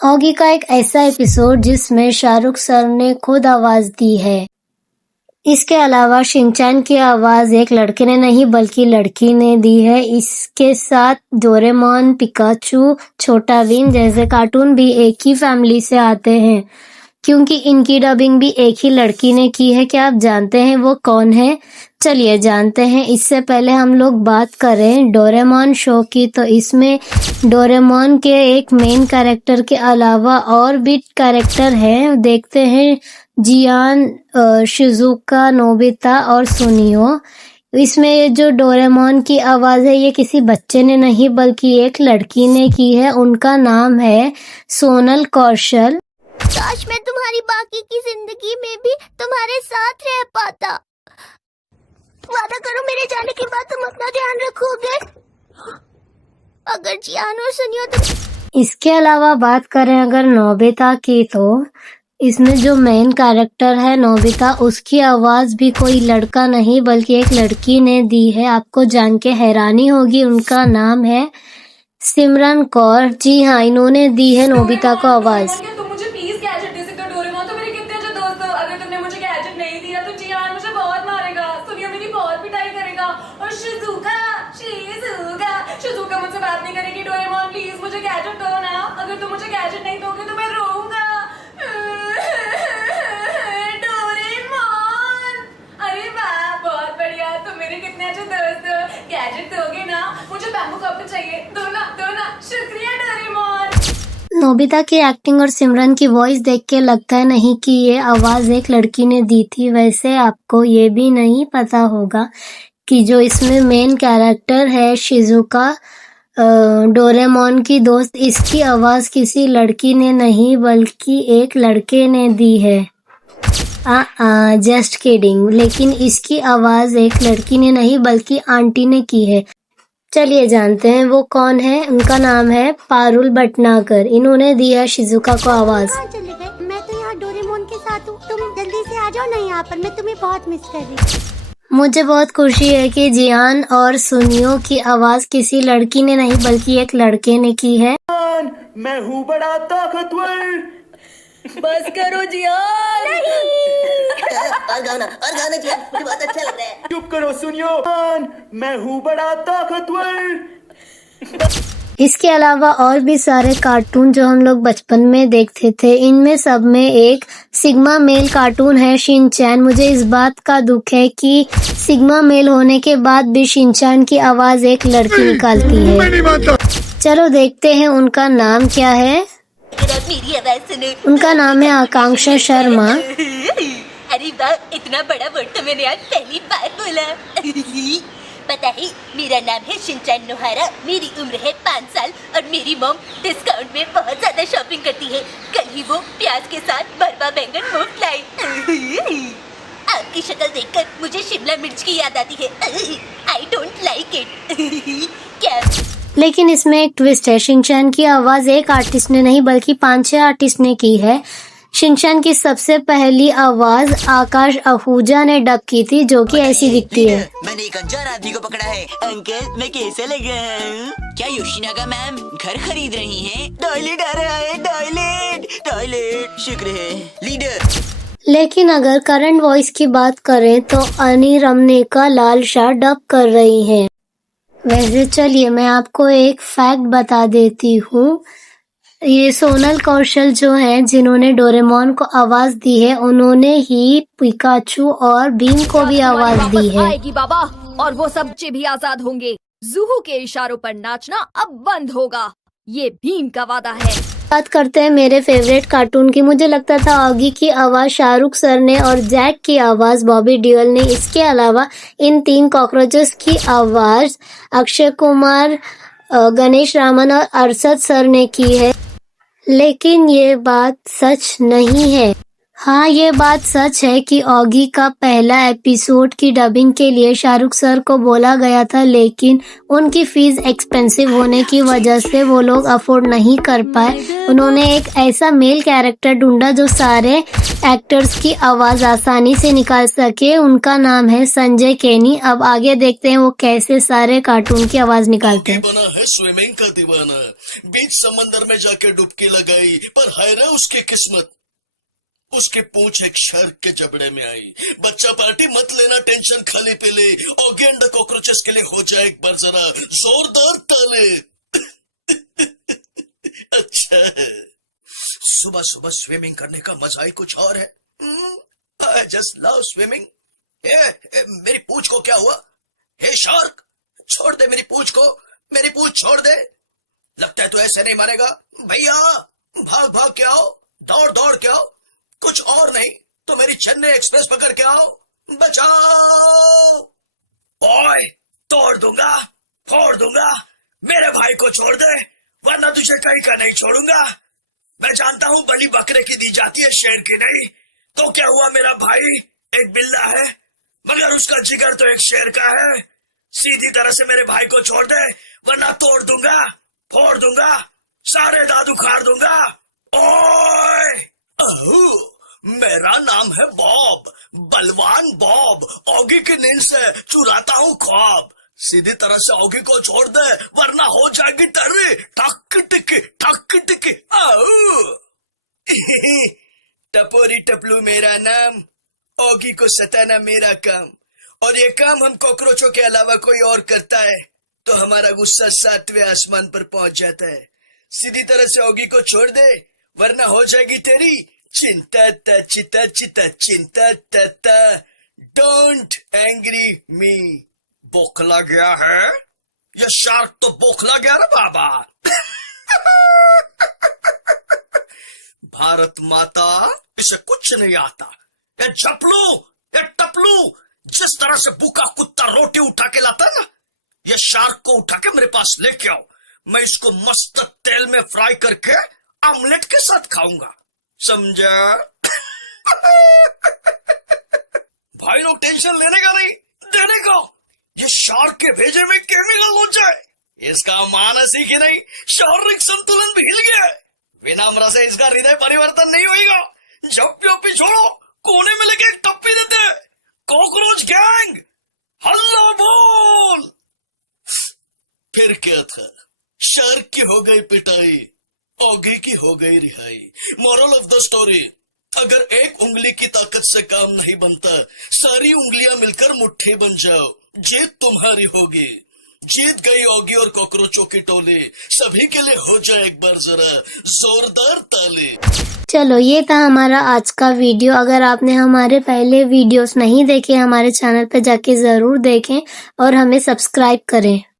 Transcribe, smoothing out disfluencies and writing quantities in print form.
Oggy का एक ऐसा एपिसोड जिसमें शाहरुख सर ने खुद आवाज दी है। इसके अलावा शिनचैन की आवाज एक लड़के ने नहीं बल्कि लड़की ने दी है। इसके साथ डोरेमोन, पिकाचू, छोटा भीम जैसे कार्टून भी एक ही फैमिली से आते हैं, क्योंकि इनकी डबिंग भी एक ही लड़की ने की है। क्या आप जानते हैं वो कौन है? चलिए जानते हैं। इससे पहले हम लोग बात करें डोरेमोन शो की, तो इसमें डोरेमोन के एक मेन कैरेक्टर के अलावा और भी कैरेक्टर हैं। देखते हैं जियान, शिजुका, नोबिता और सुनियो। इसमें ये जो डोरेमोन की आवाज है ये किसी बच्चे ने नहीं बल्कि एक लड़की ने की है। उनका नाम है सोनल कौशल। काश मैं तुम्हारी बाकी की जिंदगी में भी तुम्हारे साथ रह पाता। वादा करो मेरे जाने के बाद तुम अपना ध्यान रखोगे। अगर जियान और सुनियो तो। इसके अलावा बात करें अगर नोबिता की, तो इसमें जो मेन कैरेक्टर है नोबिता, उसकी आवाज भी कोई लड़का नहीं बल्कि एक लड़की ने दी है। आपको जान के हैरानी होगी, उनका नाम है सिमरन कौर। जी हाँ, इन्होंने दी है नोबिता को आवाज। शिजुका मुझसे बात नहीं करेगी। डोरेमोन प्लीज मुझे गैजेट दो ना। अगर तुम मुझे गैजेट नहीं दोगे तो मैं रोऊंगा। डोरेमोन, अरे वाह, बहुत बढ़िया, तुम मेरे कितने अच्छे दोस्त हो। गैजेट दोगे ना? मुझे बैम्बू कॉप्टर चाहिए। दो ना। शुक्रिया डोरेमोन। नोबिता की एक्टिंग और सिमरन की वॉइस देख के लगता है नहीं कि ये आवाज एक लड़की ने दी थी। वैसे आपको ये भी नहीं पता होगा कि जो इसमें मेन कैरेक्टर है शिजुका, डोरेमोन की दोस्त, इसकी आवाज किसी लड़की ने नहीं बल्कि एक लड़के ने दी है। Just kidding. लेकिन इसकी आवाज एक लड़की ने नहीं बल्कि आंटी ने की है। चलिए जानते हैं वो कौन है। उनका नाम है पारुल भटनागर। इन्होंने दिया शिजुका को आवाज। चले गए? मैं तो यहाँ डोरेमोन के साथ हूँ। तुम जल्दी से आ जाओ ना यहाँ पर, मैं तुम्हें बहुत मिस कर रही हूँ। मुझे बहुत खुशी है कि जियान और सुनियो की आवाज किसी लड़की ने नहीं बल्कि एक लड़के ने की है। मैं हूँ बड़ा ताकतवर। बस करो जियान। और गाना जियान, मुझे बहुत अच्छा लग रहा है। चुप करो सुनियो। मैं हूँ बड़ा ताकतवर। इसके अलावा और भी सारे कार्टून जो हम लोग बचपन में देखते थे, इनमें सब में एक सिग्मा मेल कार्टून है शिनचैन। मुझे इस बात का दुख है कि सिग्मा मेल होने के बाद भी शिनचैन की आवाज एक लड़की निकालती है। चलो देखते हैं उनका नाम क्या है। मेरी आवाज सुनो। उनका नाम है आकांक्षा शर्मा। अरे वाह, इतना बड़ा वर्ड तो मैंने आज पहली बार बोला। पता है, मेरा नाम है शिनचैन नोहारा। मेरी उम्र है 5 साल और मेरी मॉम डिस्काउंट में बहुत ज्यादा शॉपिंग करती है। कल ही वो प्याज के साथ भरवा बैंगन मुफ्त लाई। आपकी शक्ल देखकर मुझे शिमला मिर्च की याद आती है। I don't like it. क्या? लेकिन इसमें एक ट्विस्ट है। शिनचैन की आवाज एक आर्टिस्ट ने नहीं बल्कि 5-6 आर्टिस्ट ने की है। शिनचैन की सबसे पहली आवाज आकाश आहूजा ने डब की थी, जो कि ऐसी दिखती है। मैंने एक अनजान आदमी को पकड़ा है। अंकल, मैं कैसे लग रहा हूँ? क्या योशिनागा मैम घर खरीद रही हैं? टॉयलेट आ रहा है। टॉयलेट। शुक्र है लीडर। लेकिन अगर करंट वॉइस की बात करें तो अनी रमनेका लाल शाह डब कर रही हैं। वैसे चलिए मैं आपको एक फैक्ट बता देती हूँ। ये सोनल कौशल जो है जिन्होंने डोरेमोन को आवाज दी है, उन्होंने ही पिकाचू और भीम को भी आवाज दी है। आएगी बाबा, और वो सब बच्चे भी आजाद होंगे। जुहू के इशारों पर नाचना अब बंद होगा, ये भीम का वादा है। बात करते हैं मेरे फेवरेट कार्टून की। मुझे लगता था ऑगी की आवाज शाहरुख सर ने और जैक की आवाज बॉबी देओल ने। इसके अलावा इन 3 कॉकरोचेस की आवाज अक्षय कुमार, गणेश रामन और अरशद सर ने की है। लेकिन ये बात सच नहीं है। हाँ, ये बात सच है कि ऑगी का पहला एपिसोड की डबिंग के लिए शाहरुख सर को बोला गया था, लेकिन उनकी फीस एक्सपेंसिव होने की वजह से वो लोग अफोर्ड नहीं कर पाए। उन्होंने एक ऐसा मेल कैरेक्टर ढूंढा जो सारे एक्टर्स की आवाज आसानी से निकाल सके। उनका नाम है संजय केनी। अब आगे देखते हैं वो कैसे सारे कार्टून की आवाज निकालते हैं। बना है स्विमिंग का दीवाना, बीच समंदर में जाके डुबकी लगाई, पर हाय रे उसकी किस्मत, उसकी पूंछ एक शार्क के जबड़े में आई। बच्चा पार्टी मत लेना, टेंशन खाली पे ले, ऑगी एंड द कॉकरोचेस के लिए हो जाए एक बार जरा जोरदार ताले। अच्छा है, सुबह सुबह स्विमिंग करने का मजा ही कुछ और है। I just love swimming. मेरी पूंछ को क्या हुआ? हे शार्क, छोड़ दे मेरी पूंछ को, मेरी पूंछ छोड़ दे। लगता है तू ऐसे नहीं मानेगा। भैया भाग भाग के आओ, दौड़ दौड़ के आओ, कुछ और नहीं तो मेरी चेन्नई एक्सप्रेस पकड़ के आओ, बचाओ। ओए, तोड़ दूंगा, फोड़ दूंगा, मेरे भाई को छोड़ दे वरना तुझे कहीं का नहीं छोड़ूंगा। मैं जानता हूँ बलि बकरे की दी जाती है, शेर की नहीं। तो क्या हुआ, मेरा भाई एक बिल्ला है मगर उसका जिगर तो एक शेर का है। सीधी तरह से मेरे भाई को छोड़ दे वरना तोड़ दूंगा, फोड़ दूंगा, सारे दांत उखाड़ दूंगा। ओए, मेरा नाम है बॉब, बलवान बॉब। ऑगी की नींद से चुराता हूँ ख्वाब। सीधी तरह से ऑगी को छोड़ दे वरना हो जाएगी तेरी ठक टिकी ठक टिकी। टपोरी टपलू मेरा नाम, ऑगी को सताना मेरा काम। और ये काम हम कॉकरोचों के अलावा कोई और करता है तो हमारा गुस्सा 7वें आसमान पर पहुंच जाता है। सीधी तरह से ऑगी को छोड़ दे वरना हो जाएगी तेरी चिंता ता चिता चिता चिंता ता। डोंट एंग्री मी। बोखला गया है ये शार्क, तो बोखला गया ना बाबा। भारत माता, इसे कुछ नहीं आता। ये चपलू, ये टपलू, जिस तरह से भूखा कुत्ता रोटी उठा के लाता ना, ये शार्क को उठा के मेरे पास लेके आओ। मैं इसको मस्त तेल में फ्राई करके ऑमलेट के साथ खाऊंगा, समझा? भाई लोग टेंशन लेने का नहीं, देने का। ये शार्क के भेजे में केमिकल हो जाए, इसका मानस ही कि नहीं, शारीरिक संतुलन भी हिल गया है। विनम्र से इसका हृदय परिवर्तन नहीं होगा। झप्पी ओप्पी छोड़ो, कोने में लेके एक टप्पी देते। कॉकरोच गैंग हल्ला बोल। फिर क्या था, शार्क की हो गई पिटाई, ऑगी की हो गई रिहाई। मोरल ऑफ द स्टोरी, अगर एक उंगली की ताकत से काम नहीं बनता, सारी उंगलियां मिलकर मुट्ठी बन जाओ, जीत तुम्हारी होगी। जीत गई ऑगी और कॉकरोचों की टोली। सभी के लिए हो जाए एक बार जरा जोरदार ताली। चलो ये था हमारा आज का वीडियो। अगर आपने हमारे पहले वीडियोस नहीं देखे, हमारे चैनल पे जाके जरूर देखें और हमें सब्सक्राइब करें।